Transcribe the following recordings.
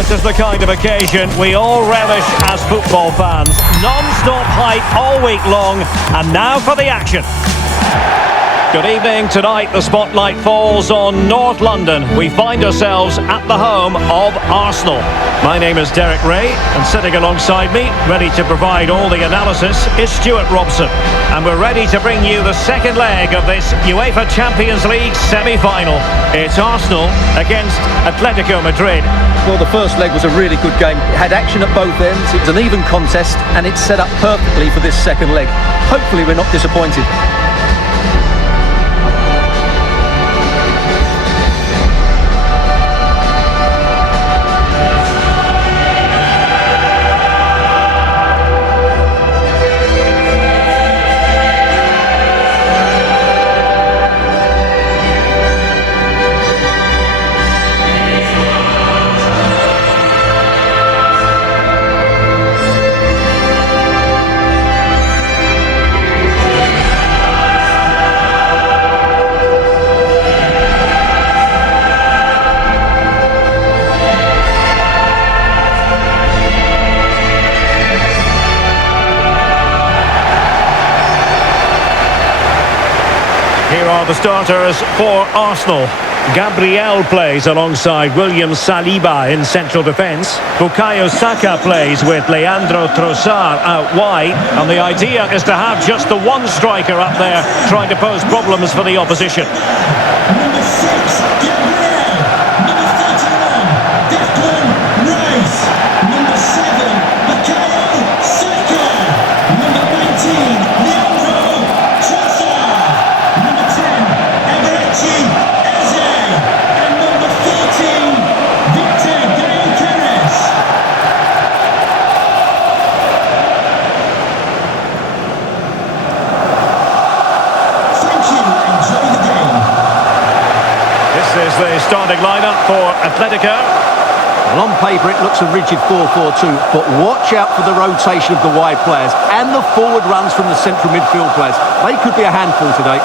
This is the kind of occasion we all relish as football fans. Non-stop hype all week long, and now for the action. Good evening. Tonight the spotlight falls on North London. We find ourselves at the home of Arsenal. My name is Derek Ray, and sitting alongside me, ready to provide all the analysis, is Stuart Robson. And we're ready to bring you the second leg of this UEFA Champions League semi-final. It's Arsenal against Atletico Madrid. Well, the first leg was a really good game. It had action at both ends. It was an even contest, and it's set up perfectly for this second leg. Hopefully we're not disappointed. Here are the starters for Arsenal. Gabriel plays alongside William Saliba in central defence. Bukayo Saka plays with Leandro Trossard out wide. And the idea is to have just the one striker up there trying to pose problems for the opposition. Number 6, Gabriel. Number 31, Number 7, Bukayo Saka. Number 19, Leandro Trossard. Number 10, Eberechi Eze. And number 14, Victor Gyokeres. Thank you. Enjoy the game. This is the starting lineup for Atletico. Well, on paper it looks a rigid 4-4-2, but watch out for the rotation of the wide players and the forward runs from the central midfield players. They could be a handful today.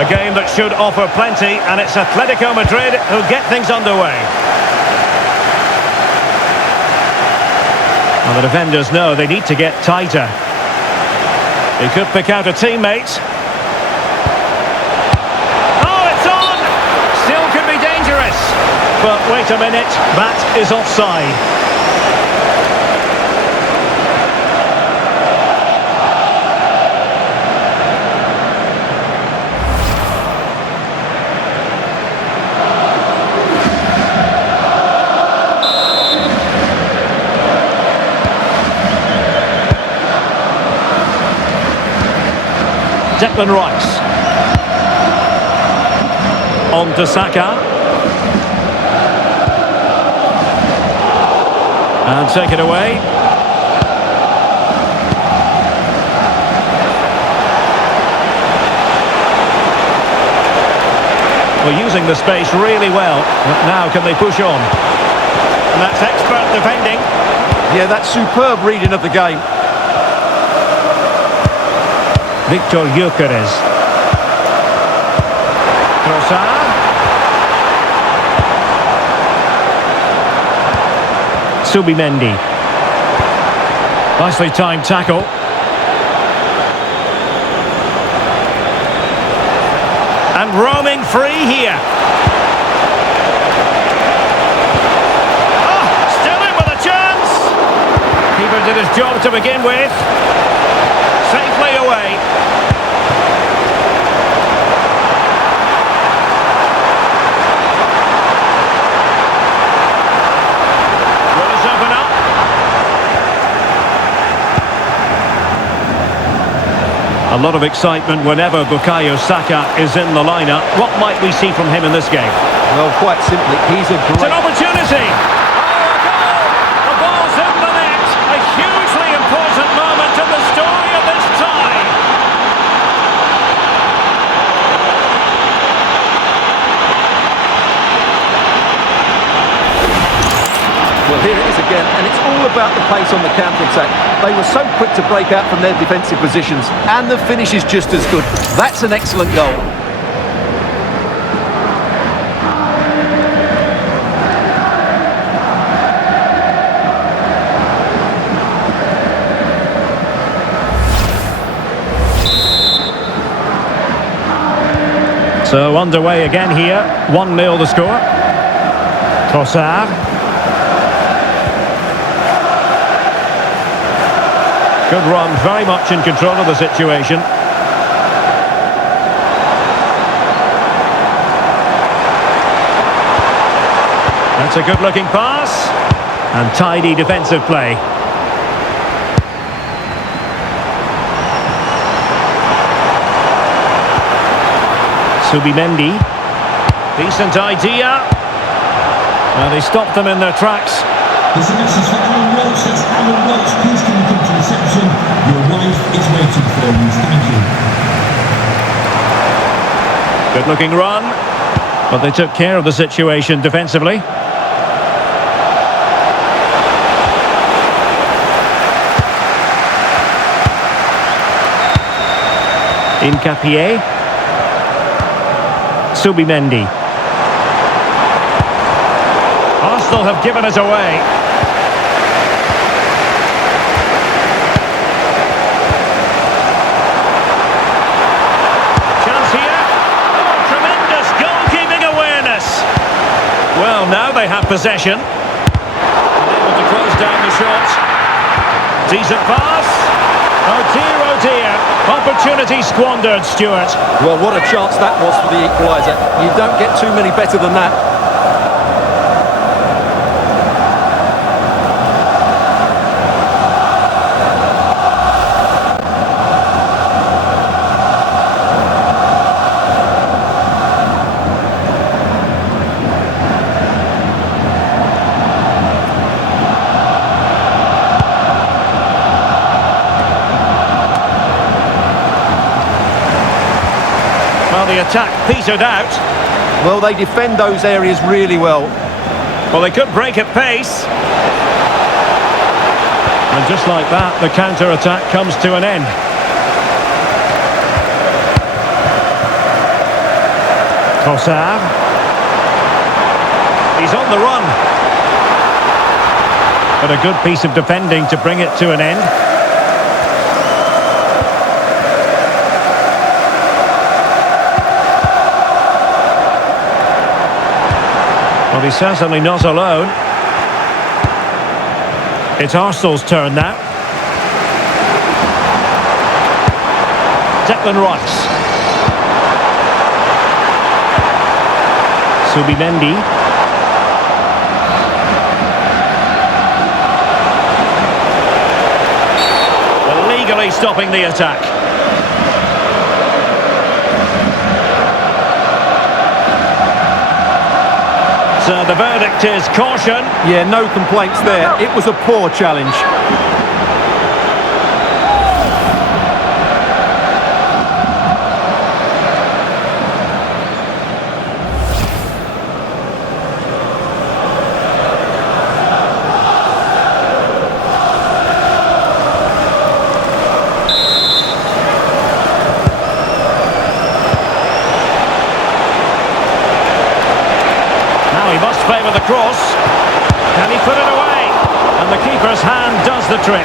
A game that should offer plenty, and it's Atletico Madrid who get things underway. Well, the defenders know they need to get tighter. He could pick out a teammate. Oh, it's on! Still could be dangerous. But wait a minute, that is offside. Declan Rice. On to Saka. And take it away. Well, using the space really well. But now can they push on? And that's expert defending. Yeah, that's superb reading of the game. Victor Gyokeres. Trossard. Subimendi. Nicely timed tackle. And roaming free here. Oh, still in with a chance. Keeper did his job to begin with. Safely away. Will this open up? A lot of excitement whenever Bukayo Saka is in the lineup. What might we see from him in this game? Well, quite simply, he's a It's great... an opportunity! Oh, a goal! The ball's in the net! A hugely important moment in the story of this tie! Here it is again, and it's all about the pace on the counter-attack. They were so quick to break out from their defensive positions, and the finish is just as good. That's an excellent goal. So underway again here, 1-0 the score. Trossard. Good run, very much in control of the situation. That's a good-looking pass. And tidy defensive play. Subimendi. Decent idea. Well, they stopped them in their tracks. There's a message for Alan Welch. That's Alan Welch. Please can you come to reception? Your wife is waiting for you. Thank you. Good looking run. But they took care of the situation defensively. Incapié. Subimendi. Arsenal have given it away. Chance here. Oh, tremendous goalkeeping awareness. Well, now they have possession. Able to close down the shot. Decent pass. Oh dear, oh dear. Opportunity squandered, Stuart. Well, what a chance that was for the equaliser. You don't get too many better than that. Well, the attack petered out. Well, they defend those areas really well. Well, they could break at pace. And just like that, the counter-attack comes to an end. Trossard. He's on the run. But a good piece of defending to bring it to an end. Well, he's certainly not alone. It's Arsenal's turn now. Declan Rice. Subimendi. Illegally stopping the attack. So the verdict is caution. Yeah, no complaints there. It was a poor challenge. He must favour the cross. Can he put it away? And the keeper's hand does the trick.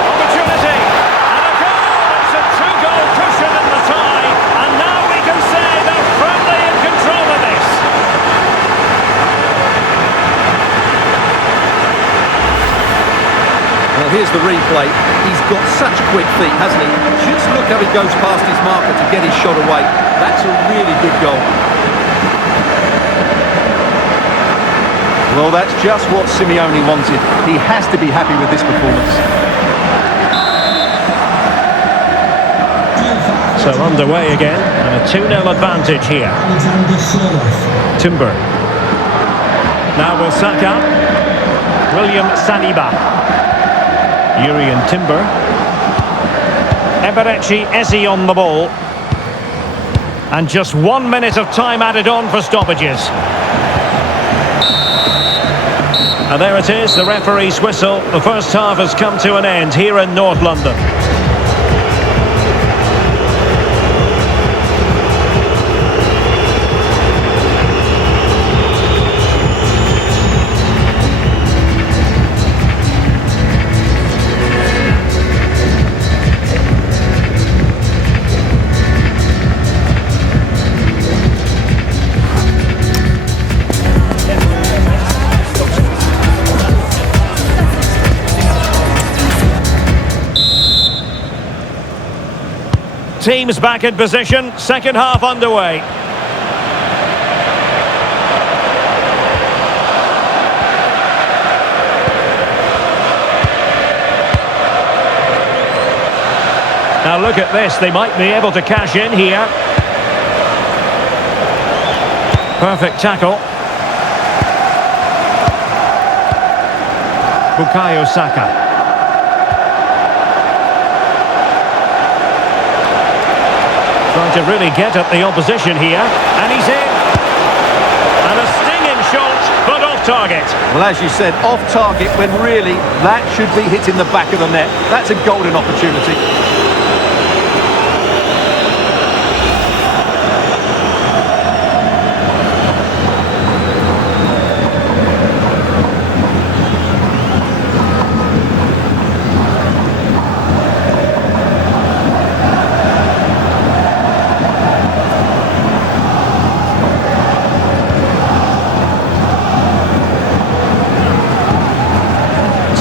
Opportunity. And a goal. It's a two-goal cushion in the tie. And now we can say they're firmly in control of this. Well, here's the replay. He's got such quick feet, hasn't he? Just look how he goes past his marker to get his shot away. That's a really good goal. Well, that's just what Simeone wanted. He has to be happy with this performance. So underway again, and a 2-0 advantage here. Timber. Now with Saka. William Saliba. Urian Timber. Eberechi Eze on the ball. And just 1 minute of time added on for stoppages. And there it is, the referee's whistle. The first half has come to an end here in North London. Teams back in position, second half underway. Now look at this, they might be able to cash in here. Perfect tackle. Bukayo Saka. Trying to really get at the opposition here, and he's in. And a stinging shot, but off target. Well, as you said, off target when really that should be hitting the back of the net. That's a golden opportunity.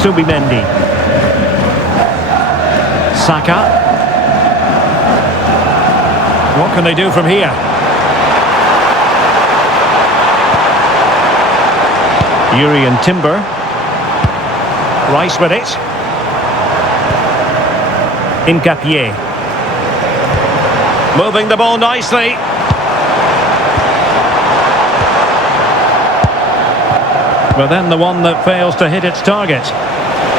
Subimendi. Saka. What can they do from here? Urian Timber. Rice with it. Incapié. Moving the ball nicely. But then the one that fails to hit its target.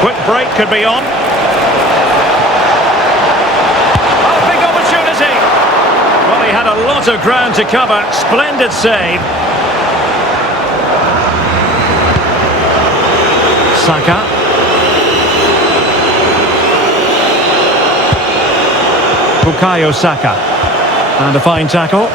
Quick break could be on. Oh, big opportunity. Well, he had a lot of ground to cover. Splendid save. Saka. Bukayo Saka. And a fine tackle.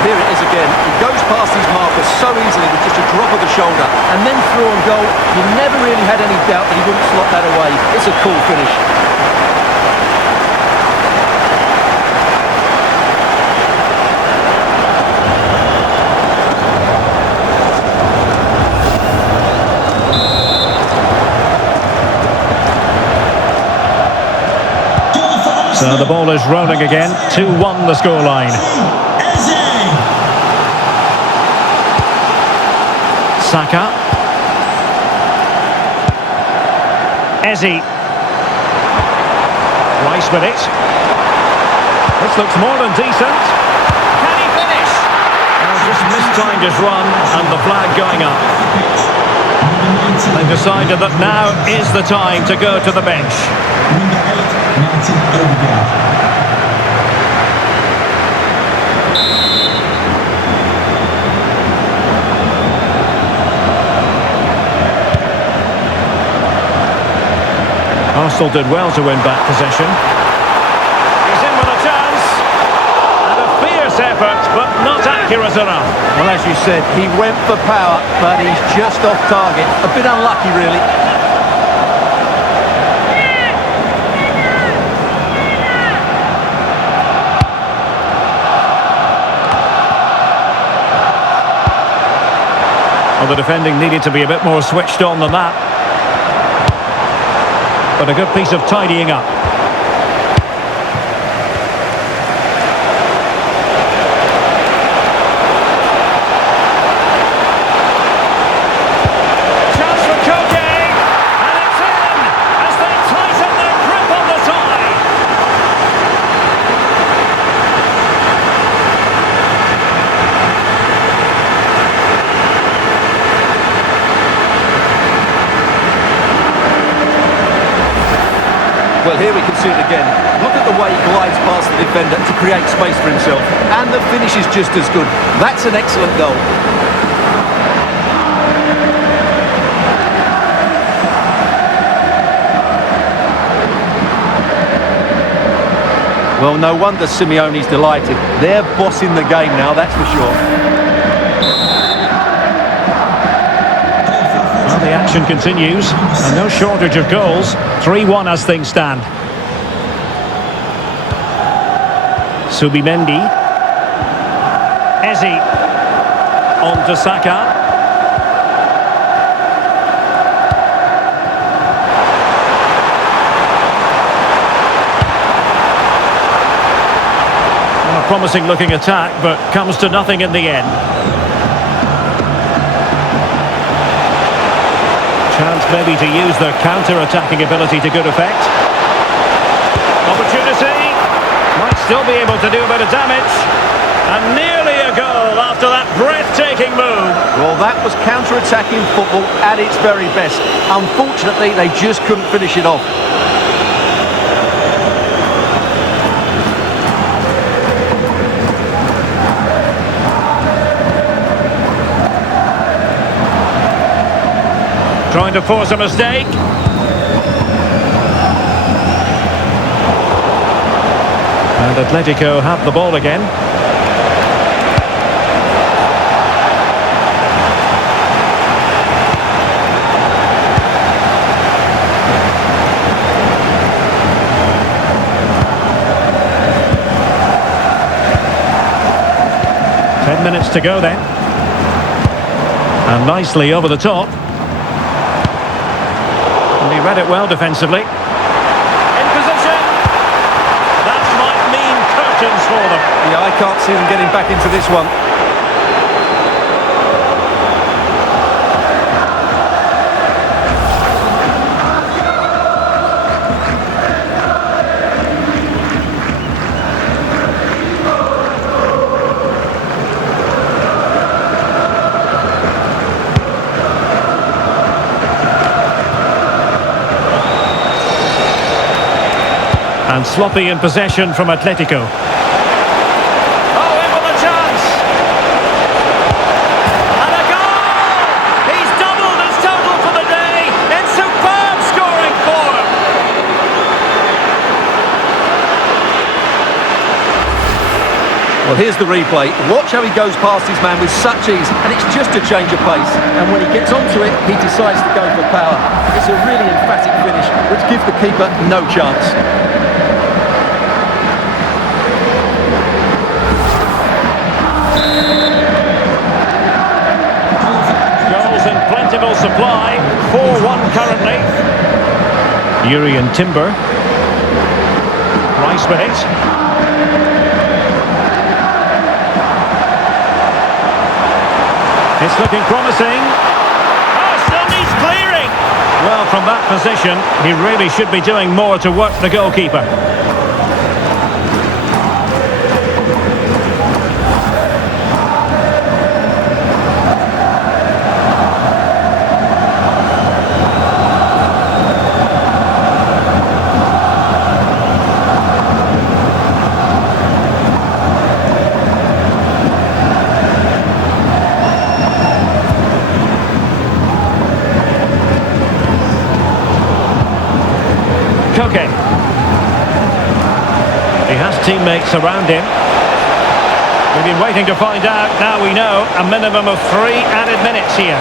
Here it is again. He goes past his marker so easily with just a drop of the shoulder. And then through on goal, you never really had any doubt that he wouldn't slot that away. It's a cool finish. So the ball is rolling again. 2-1 the scoreline. Saka. Eze. Rice with it. This looks more than decent. Can he finish? Just mistimed his run and the flag going up. They've decided that now is the time to go to the bench. Arsenal did well to win back possession. He's in with a chance. And a fierce effort, but not accurate enough. Well, as you said, he went for power, but he's just off target. A bit unlucky, really. Well, the defending needed to be a bit more switched on than that. But a good piece of tidying up. Chance for Koke, and it's in as they tighten their Well, here we can see it again. Look at the way he glides past the defender to create space for himself. And the finish is just as good. That's an excellent goal. Well, no wonder Simeone's delighted. They're bossing the game now, that's for sure. Well, the action continues, and no shortage of goals. 3-1 as things stand. Subimendi. Eze. On to Saka. Promising looking attack, but comes to nothing in the end. Chance maybe to use their counter-attacking ability to good effect. Opportunity. Might still be able to do a bit of damage. And nearly a goal after that breathtaking move. Well, that was counter-attacking football at its very best. Unfortunately, they just couldn't finish it off. Trying to force a mistake. And Atletico have the ball again. Minutes to go then. And nicely over the top. And he read it well defensively. In position. That might mean curtains for them. Yeah, I can't see them getting back into this one. And sloppy in possession from Atletico. Oh, in with a chance! And a goal! He's doubled his total for the day in superb scoring form! Well, here's the replay. Watch how he goes past his man with such ease, and it's just a change of pace. And when he gets onto it, he decides to go for power. It's a really emphatic finish, which gives the keeper no chance. Goals in plentiful supply. 4-1 currently. Urian Timber. Rice with it. It's looking promising. Oh, still needs clearing. Well, from that position, he really should be doing more to work the goalkeeper. He has teammates around him. We've been waiting to find out. Now we know a minimum of 3 added minutes here.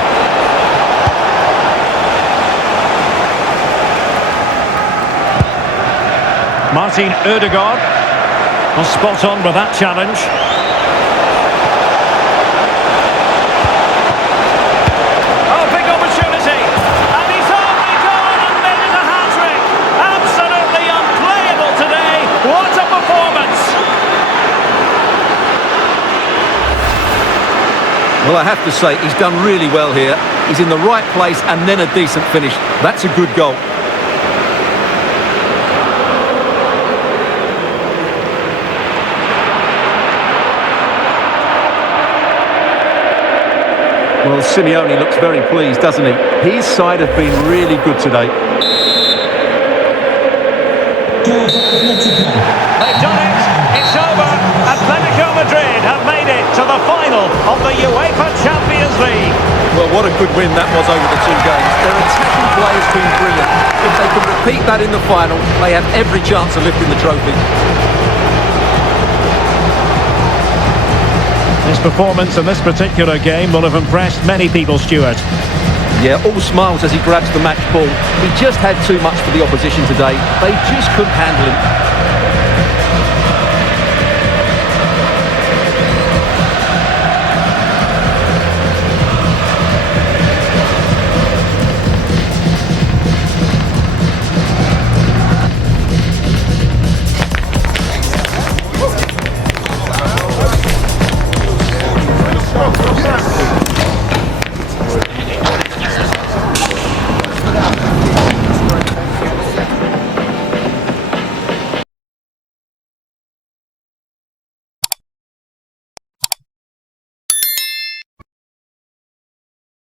Martin Ødegaard was spot on with that challenge. Well, I have to say, he's done really well here. He's in the right place and then a decent finish. That's a good goal. Well, Simeone looks very pleased, doesn't he? His side have been really good today. goal for Atletico. They've done it. It's over. Atletico Madrid have made it to the final of the UEFA Champions League. Well, what a good win that was over the two games. Their attacking play has been brilliant. If they can repeat that in the final, they have every chance of lifting the trophy. His performance in this particular game will have impressed many people, Stuart. Yeah, all smiles as he grabs the match ball. He just had too much for the opposition today. They just couldn't handle him.